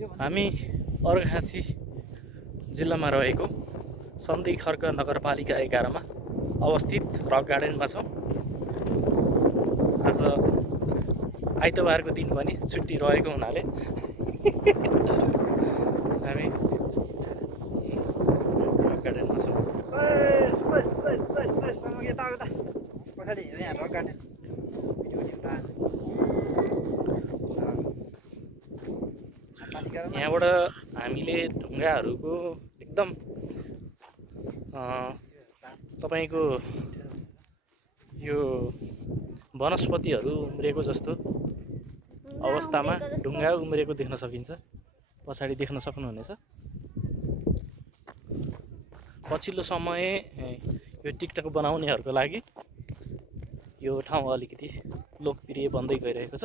हामी अर्घाँसी जिल्लामा रहेको सन्दी खर्क नगरपालिका 11 मा अवस्थित रक गार्डनमा छौँ। आज आइतबारको दिन पनि छुट्टी रहेको हुनाले हामी रक गार्डनमा छौँ। यहाँबाट हामीले ढुङ्गाहरूको एकदम तपाईको यो वनस्पतिहरू उम्रेको जस्तो अवस्थामा ढुङ्गा उम्रेको देख्न सकिन्छ। पछाडि देख्न सक्नुहुनेछ। पछिल्लो समय यो टिकटक बनाउनेहरूको लागि यो ठाउँ अलिकति लोकप्रिय बन्दै गइरहेको छ।